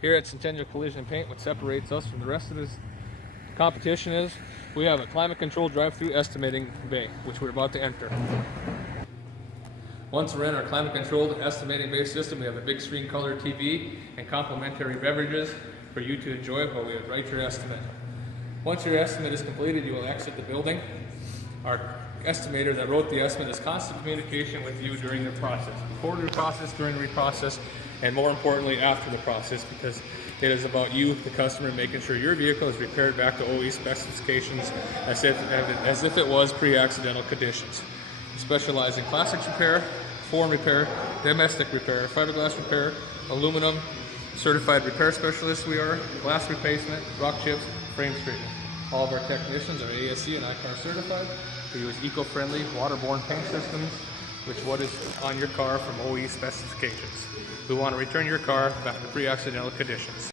Here at Centennial Collision Paint, what separates us from the rest of this competition is we have a climate-controlled drive-through estimating bay, which we're about to enter. Once we're in our climate-controlled estimating bay system, we have a big screen color TV and complimentary beverages for you to enjoy while we write your estimate. Once your estimate is completed, you will exit the building. Our estimator that wrote the estimate is constant communication with you during the process, before the process, during the reprocess, and more importantly after the process, because it is about you, the customer, making sure your vehicle is repaired back to OE specifications as if it was pre-accidental conditions. We specialize in plastics repair, foreign repair, domestic repair, fiberglass repair, aluminum, certified repair specialists we are, glass replacement, rock chips, frame straightening. All of our technicians are ASC and ICAR certified. We use eco-friendly waterborne paint systems, which what is on your car from OE specifications. We want to return your car back to pre-accidental conditions.